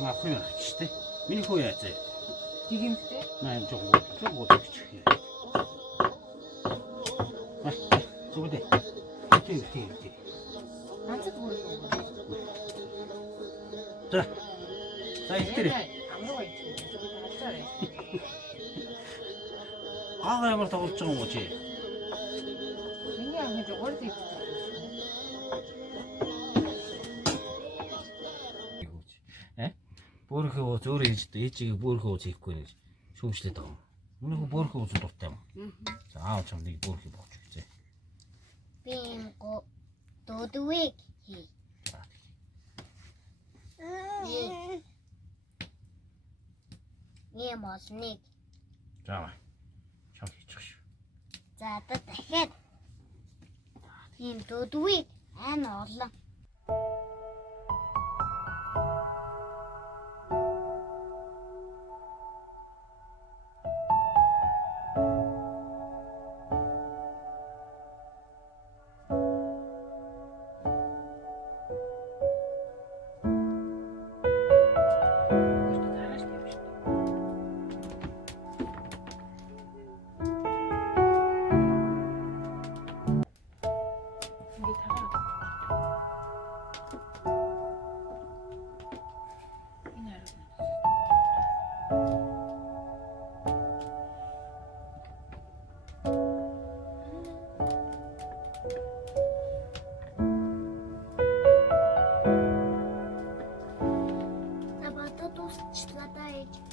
막 후면 시대 미니 후야지 이김 때? 나 저거 어떻게 치 아 저거 돼 이렇게 난치도 모르고. 자 이틀이 안무가 있지. 저기 다 하잖아요. 아가야말 다 어쩌는 거지 그냥 해줘. 어릴 때 있지. Borgo zori içi borgo çekkoyun. Şumşle tamam. Bunu borgo zor tamam. Za ağaçım değil borgo boğucu. Bingo Dodwick. Nie możnik. Tamam. Çok iyi çıkış. За дахиад ийм Dodwick айн орлоо. 이게 다가. 이 나라. Sabahta tostçularda yedik.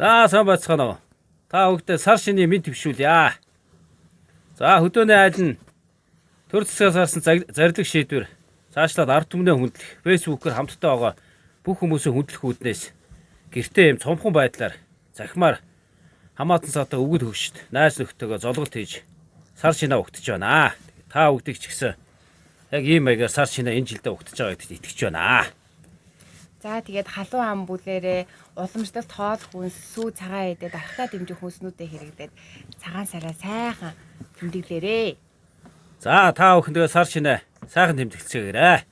За сайн байцгаана уу. Та бүгдээ сар шинийн мэд төвшүүлье. За хөдөөний айл нь төр засгаас гарсан зарилэг шийдвэр цаашлаад ард түмнээ хүндлэх фэйсбүүкээр хамтдаа байгаа бүх хүмүүсийн хүндлэх үүднээс гэртээ юм цомхон байдлаар захимаар хамаатан цаатаа өгөл хөвшөд найз нөхдөөгөө золголт хийж сар шинаа өгтөж байна. Та бүгдийг ч гэсэн яг ийм маягаар сар шинаа энэ жилдээ өгтөж байгаа гэдэгт итгэж байна. За тэгээд халуун ам бүлээрээ уламжлалт хоол хүнс сүү цагаан идээд архтаа дэмжих хүнснүүдэд хэрэглээд цагаан сараа сайхан тэмдэглээрээ. За та бүхэн тэгээ сар шинаа сайхан тэмдэглэцгээгээрэй.